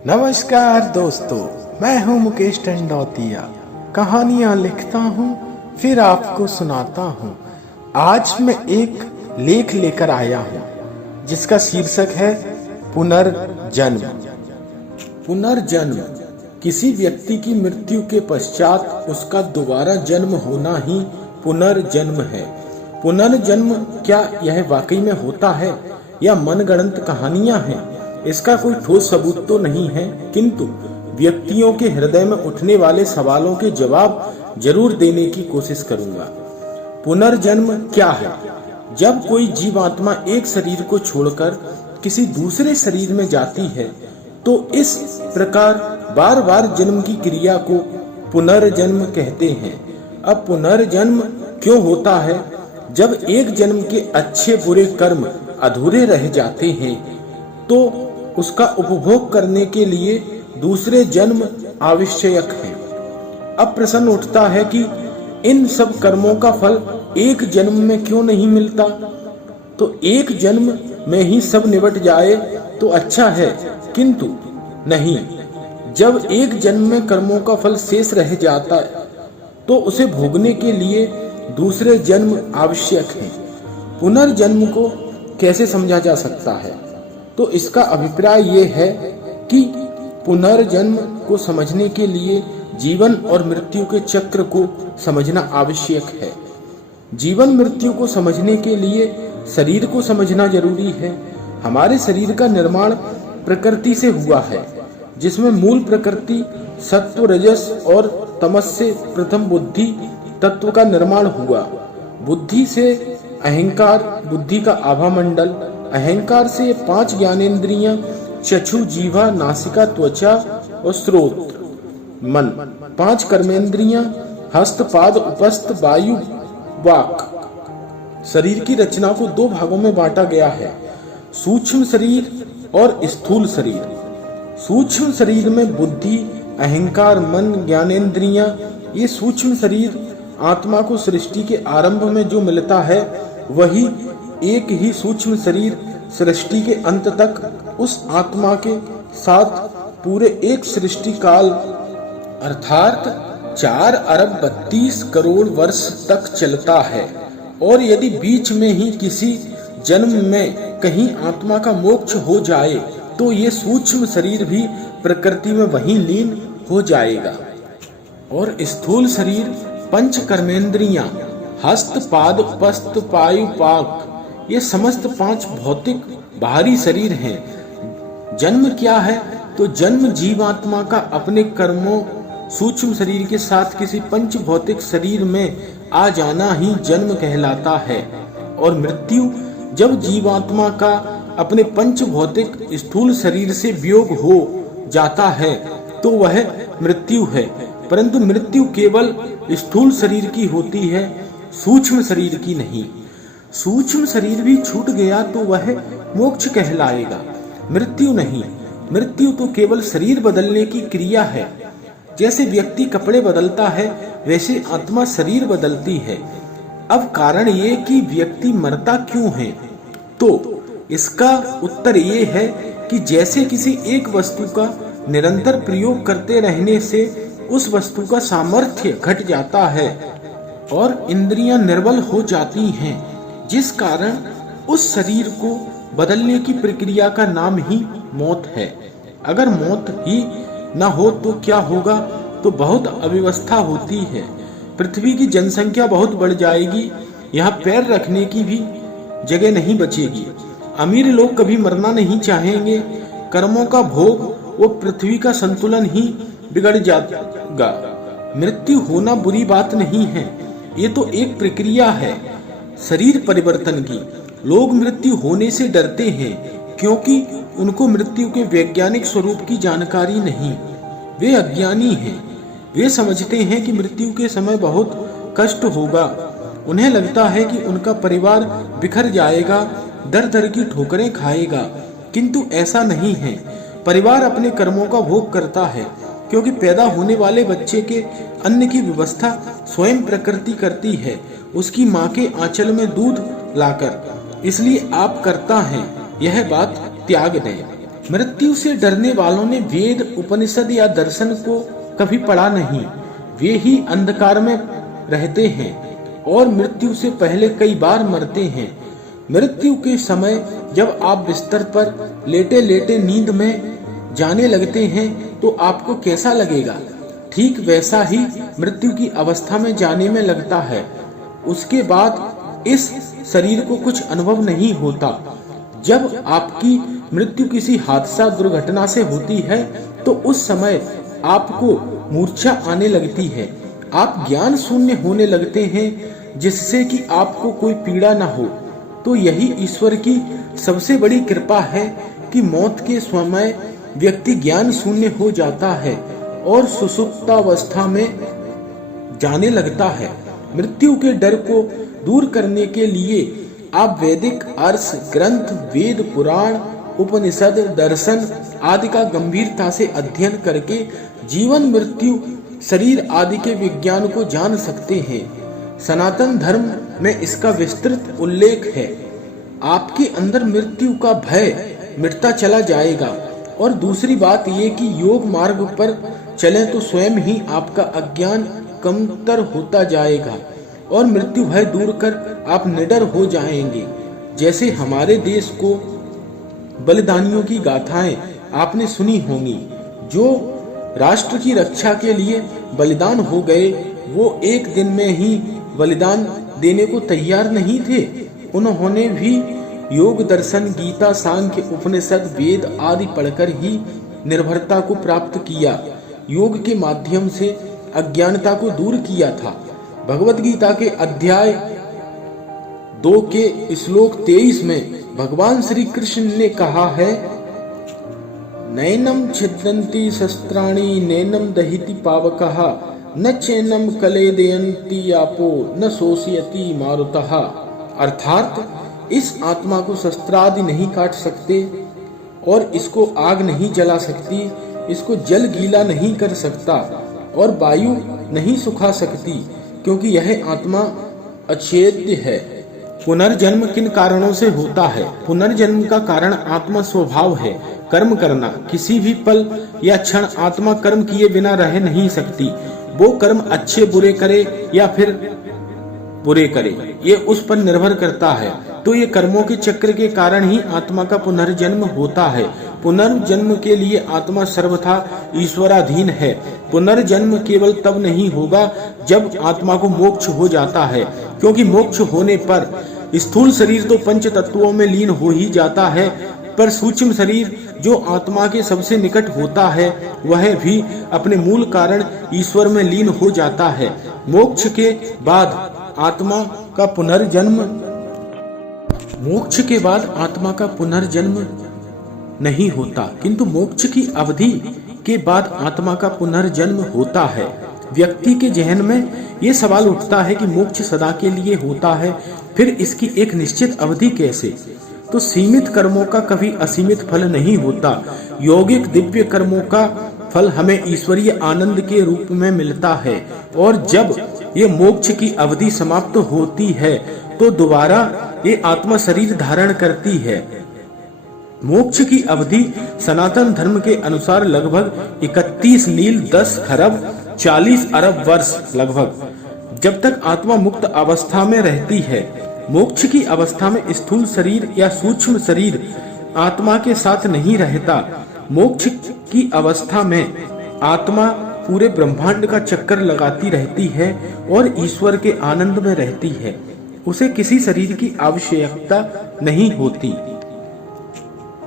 नमस्कार दोस्तों, मैं हूं मुकेश टंडौतिया। कहानियां लिखता हूं, फिर आपको सुनाता हूं। आज मैं एक लेख लेकर आया हूं जिसका शीर्षक है पुनर्जन्म। पुनर्जन्म किसी व्यक्ति की मृत्यु के पश्चात उसका दोबारा जन्म होना ही पुनर्जन्म है। पुनर्जन्म क्या यह वाकई में होता है या मनगढ़ंत कहानियां हैं? इसका कोई ठोस सबूत तो नहीं है, किंतु व्यक्तियों के हृदय में उठने वाले सवालों के जवाब जरूर देने की कोशिश करूंगा। पुनर्जन्म क्या है? जब कोई जीवात्मा एक शरीर को छोड़कर किसी दूसरे शरीर में जाती है तो इस प्रकार बार बार जन्म की क्रिया को पुनर्जन्म कहते हैं। अब पुनर्जन्म क्यों होता है? जब एक जन्म के अच्छे बुरे कर्म अधूरे रह जाते हैं तो उसका उपभोग करने के लिए दूसरे जन्म आवश्यक है। अब प्रश्न उठता है कि इन सब कर्मों का फल एक जन्म में क्यों नहीं मिलता? तो एक जन्म में ही सब निबट जाए तो अच्छा है, किंतु नहीं। जब एक जन्म में कर्मों का फल शेष रह जाता है तो उसे भोगने के लिए दूसरे जन्म आवश्यक है। पुनर्जन्म को कैसे समझा जा सकता है? तो इसका अभिप्राय ये है कि पुनर्जन्म को समझने के लिए जीवन और मृत्यु के चक्र को समझना आवश्यक है। जीवन मृत्यु को समझने के लिए शरीर को समझना जरूरी है। हमारे शरीर का निर्माण प्रकृति से हुआ है, जिसमें मूल प्रकृति सत्व, रजस और तमस से प्रथम बुद्धि तत्व का निर्माण हुआ। बुद्धि से अहंकार, बुद्धि का आभा मंडल, अहंकार से 5 ज्ञानेंद्रियां चक्षु, जीवा, नासिका, त्वचा और श्रोत्र, मन, 5 कर्मेंद्रियां हस्त, पाद, उपस्थ, वायु, वाक। शरीर की रचना को 2 भागों में बांटा गया है, सूक्ष्म शरीर और स्थूल शरीर। सूक्ष्म शरीर में बुद्धि, अहंकार, मन, ज्ञानेंद्रियां, ये सूक्ष्म शरीर आत्मा को सृष्टि के आरंभ में जो मिलता है वही एक ही सूक्ष्म शरीर सृष्टि के अंत तक उस आत्मा के साथ पूरे एक सृष्टि काल अर्थात 4 अरब 32 करोड़ वर्ष तक चलता है। और यदि बीच में ही किसी जन्म में कहीं आत्मा का मोक्ष हो जाए तो ये सूक्ष्म शरीर भी प्रकृति में वहीं लीन हो जाएगा। और स्थूल शरीर 5 कर्मेंद्रियां हस्त, पाद, उपस्थ, वायु, पाक, ये समस्त 5 भौतिक बाहरी शरीर हैं। जन्म क्या है? तो जन्म जीवात्मा का अपने कर्मों सूक्ष्म शरीर के साथ किसी पंच भौतिक शरीर में आ जाना ही जन्म कहलाता है। और मृत्यु जब जीवात्मा का अपने पंच भौतिक स्थूल शरीर से वियोग हो जाता है तो वह मृत्यु है। परंतु मृत्यु केवल स्थूल शरीर की होती है, सूक्ष्म शरीर की नहीं। सूक्ष्म शरीर भी छूट गया तो वह मोक्ष कहलाएगा, मृत्यु नहीं। मृत्यु तो केवल शरीर बदलने की क्रिया है। जैसे व्यक्ति कपड़े बदलता है वैसे आत्मा शरीर बदलती है। अब कारण ये कि व्यक्ति मरता क्यों है? तो इसका उत्तर ये है कि जैसे किसी एक वस्तु का निरंतर प्रयोग करते रहने से उस वस्तु का सामर्थ्य घट जाता है और इंद्रियां निर्बल हो जाती हैं, जिस कारण उस शरीर को बदलने की प्रक्रिया का नाम ही मौत है। अगर मौत ही न हो तो क्या होगा? तो बहुत अव्यवस्था होती है। पृथ्वी की जनसंख्या बहुत बढ़ जाएगी, यहाँ पैर रखने की भी जगह नहीं बचेगी। अमीर लोग कभी मरना नहीं चाहेंगे। कर्मों का भोग वो पृथ्वी का संतुलन ही बिगड़ जाएगा। मृत्यु होना बुरी बात नहीं है, ये तो एक प्रक्रिया है शरीर परिवर्तन की। लोग मृत्यु होने से डरते हैं क्योंकि उनको मृत्यु के वैज्ञानिक स्वरूप की जानकारी नहीं। वे अज्ञानी हैं। वे समझते हैं कि मृत्यु के समय बहुत कष्ट होगा। उन्हें लगता है कि उनका परिवार बिखर जाएगा, दर दर की ठोकरें खाएगा, किंतु ऐसा नहीं है। परिवार अपने कर्मों का भोग करता है क्योंकि पैदा होने वाले बच्चे के अन्न की व्यवस्था स्वयं प्रकृति करती है, उसकी माँ के आंचल में दूध लाकर। इसलिए आप करता हैं, यह बात त्याग दें। मृत्यु से डरने वालों ने वेद, उपनिषद या दर्शन को कभी पढ़ा नहीं। वे ही अंधकार में रहते हैं और मृत्यु से पहले कई बार मरते हैं। मृत्यु के समय जब आप बिस्तर पर लेटे लेटे नींद में जाने लगते हैं तो आपको कैसा लगेगा? ठीक वैसा ही मृत्यु की अवस्था में जाने में लगता है। उसके बाद इस शरीर को कुछ अनुभव नहीं होता। जब आपकी मृत्यु किसी हादसा, दुर्घटना से होती है तो उस समय आपको मूर्छा आने लगती है। आप ज्ञान शून्य होने लगते हैं जिससे कि आपको कोई पीड़ा न हो। तो यही ईश्वर की सबसे बड़ी कृपा है कि मौत के समय व्यक्ति ज्ञान शून्य हो जाता है और सुषुप्तावस्था में जाने लगता है। मृत्यु के डर को दूर करने के लिए आप वैदिक अर्थ ग्रंथ, वेद, पुराण, उपनिषद, दर्शन आदि का गंभीरता से अध्ययन करके जीवन, मृत्यु, शरीर आदि के विज्ञान को जान सकते हैं। सनातन धर्म में इसका विस्तृत उल्लेख है। आपके अंदर मृत्यु का भय मिटता चला जाएगा। और दूसरी बात ये कि योग मार्ग पर चलें तो स्वयं ही आपका अज्ञान कमतर होता जाएगा और मृत्यु भय दूर कर आप निडर हो जाएंगे। जैसे हमारे देश को बलिदानियों की गाथाएं आपने सुनी होंगी। जो राष्ट्र की रक्षा के लिए बलिदान हो गए, वो एक दिन में ही बलिदान देने को तैयार नहीं थे। उन्होंने भी योग, दर्शन, गीता, सांख्य, उपनिषद, वेद आदि पढ़कर ही निर्भरता को प्राप्त किया। योग के माध्यम से अज्ञानता को दूर किया था। भगवत गीता के अध्याय 2 के श्लोक 23 में भगवान श्री कृष्ण ने कहा है, नैनम छिद्यन्ति शस्त्राणि नैनम दहिति पावकः न चैनम कलेदयन्ति आपो न शोषयति मारुतः। अर्थात इस आत्मा को शस्त्रादि नहीं काट सकते और इसको आग नहीं जला सकती, इसको जल गीला नहीं कर सकता और वायु नहीं सुखा सकती, क्योंकि यह आत्मा अछेद्य है। पुनर्जन्म किन कारणों से होता है? पुनर्जन्म का कारण आत्मा स्वभाव है, कर्म करना। किसी भी पल या क्षण आत्मा कर्म किए बिना रह नहीं सकती। वो कर्म अच्छे बुरे करे या फिर बुरे करे, ये उस पर निर्भर करता है। तो ये कर्मों के चक्र के कारण ही आत्मा का पुनर्जन्म होता है। पुनर्जन्म के लिए आत्मा सर्वथा ईश्वराधीन है। पुनर्जन्म केवल तब नहीं होगा जब आत्मा को मोक्ष हो जाता है, क्योंकि मोक्ष होने पर स्थूल शरीर तो पंच तत्वों में लीन हो ही जाता है, पर सूक्ष्म शरीर जो आत्मा के सबसे निकट होता है वह भी अपने मूल कारण ईश्वर में लीन हो जाता है। मोक्ष के बाद आत्मा का पुनर्जन्म नहीं होता, किंतु मोक्ष की अवधि के बाद आत्मा का पुनर्जन्म होता है। व्यक्ति के जहन में ये सवाल उठता है कि मोक्ष सदा के लिए होता है, फिर इसकी एक निश्चित अवधि कैसे? तो सीमित कर्मों का कभी असीमित फल नहीं होता। यौगिक दिव्य कर्मों का फल हमें ईश्वरीय आनंद के रूप में मिलता है, और जब ये मोक्ष की अवधि समाप्त होती है तो दोबारा ये आत्मा शरीर धारण करती है। मोक्ष की अवधि सनातन धर्म के अनुसार लगभग 31 नील 10 खरब 40 अरब वर्ष लगभग, जब तक आत्मा मुक्त अवस्था में रहती है। मोक्ष की अवस्था में स्थूल शरीर या सूक्ष्म शरीर आत्मा के साथ नहीं रहता। मोक्ष की अवस्था में आत्मा पूरे ब्रह्मांड का चक्कर लगाती रहती है और ईश्वर के आनंद में रहती है। उसे किसी शरीर की आवश्यकता नहीं होती।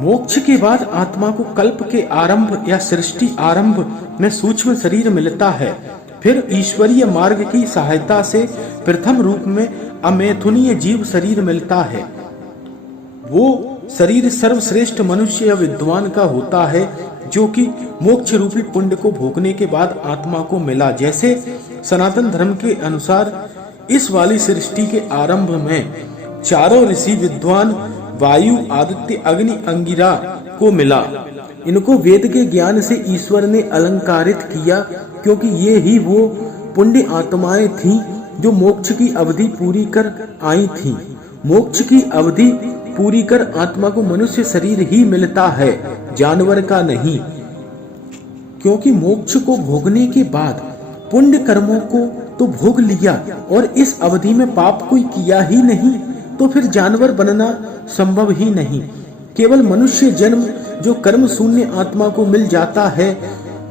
मोक्ष के बाद आत्मा को कल्प के आरंभ या सृष्टि आरंभ में सूक्ष्म शरीर मिलता है। फिर ईश्वरीय मार्ग की सहायता से प्रथम रूप में अमैथुनीय जीव शरीर मिलता है। वो शरीर सर्वश्रेष्ठ मनुष्य या विद्वान का होता है, जो कि मोक्ष रूपी पुण्य को भोगने के बाद आत्मा को मिला। जैसे सनातन धर्म के अनुसार इस वाली सृष्टि के आरंभ में चारों ऋषि विद्वान वायु, आदित्य, अग्नि, अंगिरा को मिला। इनको वेद के ज्ञान से ईश्वर ने अलंकारित किया, क्योंकि ये ही वो पुण्य आत्माएं थीं जो मोक्ष की अवधि पूरी कर आई थीं। मोक्ष की अवधि पूरी कर आत्मा को मनुष्य शरीर ही मिलता है, जानवर का नहीं। क्योंकि मोक्ष को भोगने के बाद पुण्य कर्मों को तो भोग लिया और इस अवधि में पाप कोई किया ही नहीं, तो फिर जानवर बनना संभव ही नहीं। केवल मनुष्य जन्म जो कर्म शून्य आत्मा को मिल जाता है।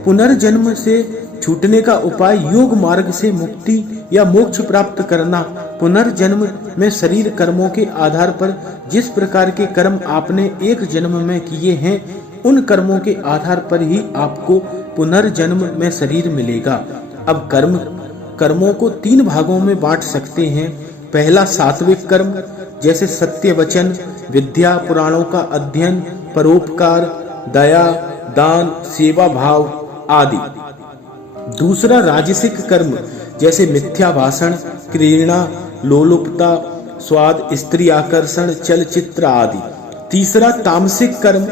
पुनर्जन्म से छूटने का उपाय योग मार्ग से मुक्ति या मोक्ष प्राप्त करना। पुनर्जन्म में शरीर कर्मों के आधार पर जिस प्रकार के कर्म आपने एक जन्म में किए हैं, उन कर्मों के आधार पर ही आपको पुनर्जन्म में शरीर मिलेगा। अब कर्मों को 3 भागों में बांट सकते हैं। पहला सात्विक कर्म, जैसे सत्य वचन, विद्या, पुराणों का अध्ययन, परोपकार, दया, दान, सेवा भाव आदि। दूसरा राजसिक कर्म, जैसे मिथ्या भाषण, क्रीड़ा, लोलुपता, स्वाद, स्त्री आकर्षण, चलचित्र आदि। तीसरा तामसिक कर्म,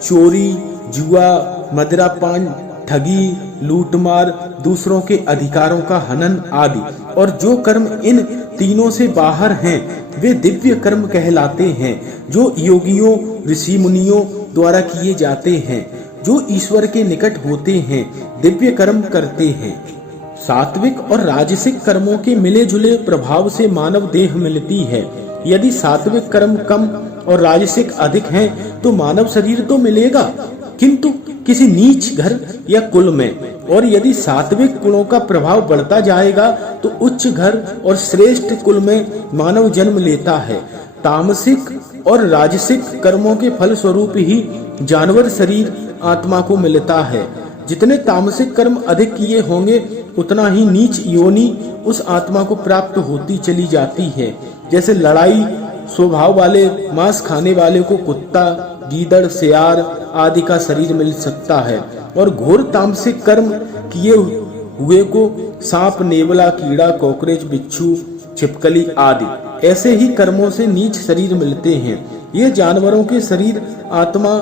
चोरी, जुआ, मदिरापान, ठगी, लूटमार, दूसरों के अधिकारों का हनन आदि। और जो कर्म इन तीनों से बाहर हैं, वे दिव्य कर्म कहलाते हैं, जो योगियों, ऋषि मुनियों द्वारा किए जाते हैं, जो ईश्वर के निकट होते हैं, दिव्य कर्म करते हैं। सात्विक और राजसिक कर्मों के मिले जुले प्रभाव से मानव देह मिलती है। यदि सात्विक कर्म कम और राजसिक अधिक हैं, तो मानव शरीर तो मिलेगा, किंतु किसी नीच घर या कुल में। और यदि सात्विक गुणों का प्रभाव बढ़ता जाएगा, तो उच्च घर और श्रेष्ठ कुल में मानव जन्म लेता है। तामसिक और राजसिक कर्मों के फल स्वरूप ही जानवर शरीर आत्मा को मिलता है। जितने तामसिक कर्म अधिक किए होंगे, उतना ही नीच योनि उस आत्मा को प्राप्त होती चली जाती है। जैसे लड़ाई स्वभाव वाले मांस खाने वाले को कुत्ता, गीदड़, सियार आदि का शरीर मिल सकता है, और घोर तामसिक कर्म किए हुए को सांप, नेवला, कीड़ा, कॉकरोच, बिच्छू, छिपकली आदि ऐसे ही कर्मों से नीच शरीर मिलते हैं। ये जानवरों के शरीर आत्मा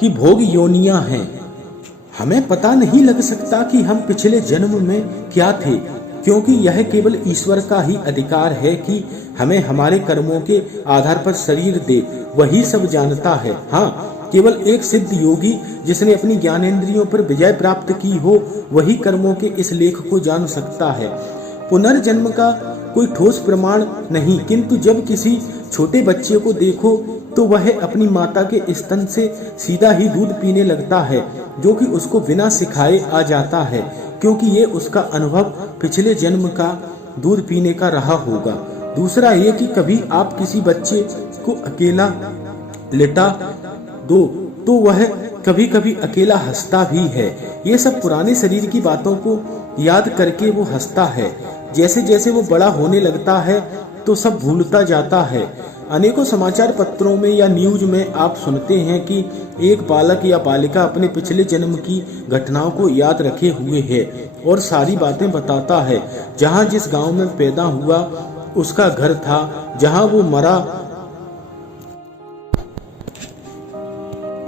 की भोग योनियां हैं। हमें पता नहीं लग सकता कि हम पिछले जन्म में क्या थे, क्योंकि यह केवल ईश्वर का ही अधिकार है कि हमें हमारे कर्मों के आधार पर शरीर दे। वही सब जानता है। हाँ, केवल एक सिद्ध योगी जिसने अपनी ज्ञानेंद्रियों पर विजय प्राप्त की हो, वही कर्मों के इस लेख को जान सकता है। पुनर्जन्म का कोई ठोस प्रमाण नहीं, किंतु जब किसी छोटे बच्चे को देखो तो वह अपनी माता के स्तन से सीधा ही दूध पीने लगता है, जो कि उसको बिना सिखाए आ जाता है, क्योंकि ये उसका अनुभव पिछले जन्म का दूध पीने का रहा होगा। दूसरा ये कि कभी आप किसी बच्चे को अकेला लेटा दो तो वह कभी कभी अकेला हंसता भी है। ये सब पुराने शरीर की बातों को याद करके वो हंसता है। जैसे जैसे वो बड़ा होने लगता है तो सब भूलता जाता है। अनेकों समाचार पत्रों में या न्यूज में आप सुनते हैं कि एक बालक या बालिका अपने पिछले जन्म की घटनाओं को याद रखे हुए है और सारी बातें बताता है। जहाँ जिस गांव में पैदा हुआ, उसका घर था, जहाँ वो मरा,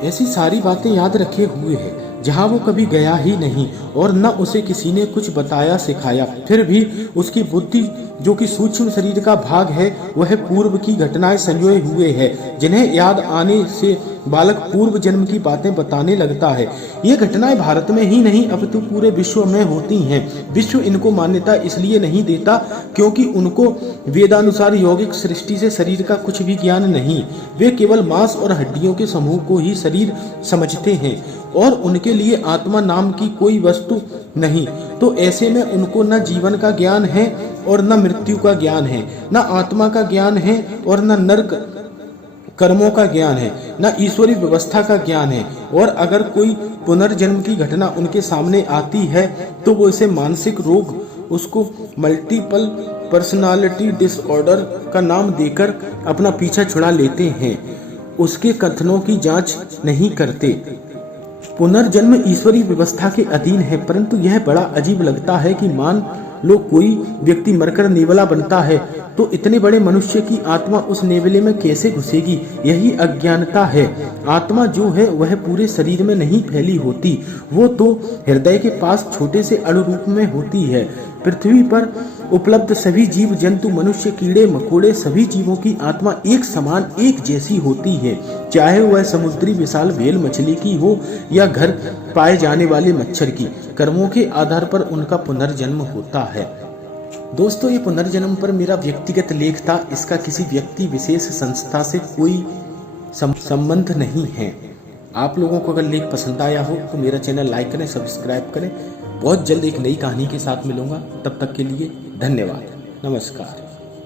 ऐसी सारी बातें याद रखे हुए है, जहाँ वो कभी गया ही नहीं और न उसे किसी ने कुछ बताया सिखाया। फिर भी उसकी बुद्धि, जो कि सूक्ष्म शरीर का भाग है, वह पूर्व की घटनाएं संजोए हुए है, जिन्हें याद आने से बालक पूर्व जन्म की बातें बताने लगता है। ये घटनाएं भारत में ही नहीं, अब तो पूरे विश्व में होती हैं। विश्व इनको मान्यता इसलिए नहीं देता क्योंकि उनको वेदानुसार यौगिक सृष्टि से शरीर का कुछ भी ज्ञान नहीं। वे केवल मांस और हड्डियों के समूह को ही शरीर समझते हैं और उनके लिए आत्मा नाम की कोई वस्तु नहीं। तो ऐसे में उनको न जीवन का ज्ञान है और न मृत्यु का ज्ञान है, न आत्मा का ज्ञान है और न नरक कर्मों का ज्ञान है, न ईश्वरी व्यवस्था का ज्ञान है। और अगर कोई पुनर्जन्म की घटना उनके सामने आती है तो वो इसे मानसिक रोग, उसको मल्टीपल पर्सनालिटी डिसऑर्डर का नाम देकर अपना पीछा छुड़ा लेते हैं। उसके कथनों की जांच नहीं करते। पुनर्जन्म ईश्वरी व्यवस्था के अधीन है, परंतु यह बड़ा अजीब लगता है कि मान लो कोई व्यक्ति मरकर नेवला बनता है तो इतने बड़े मनुष्य की आत्मा उस नेवले में कैसे घुसेगी? यही अज्ञानता है। आत्मा जो है वह पूरे शरीर में नहीं फैली होती, वो तो हृदय के पास छोटे से अणु रूप में होती है। पृथ्वी पर उपलब्ध सभी जीव जंतु, मनुष्य, कीड़े मकोड़े, सभी जीवों की आत्मा एक समान, एक जैसी होती है, चाहे वह समुद्री विशाल व्हेल मछली की हो या घर पाए जाने वाले मच्छर की। कर्मों के आधार पर उनका पुनर्जन्म होता है। दोस्तों, ये पुनर्जन्म पर मेरा व्यक्तिगत लेख था। इसका किसी व्यक्ति विशेष संस्था से कोई संबंध नहीं है। आप लोगों को अगर लेख पसंद आया हो तो मेरा चैनल लाइक करें, सब्सक्राइब करें। बहुत जल्द एक नई कहानी के साथ मिलूंगा। तब तक के लिए धन्यवाद। नमस्कार।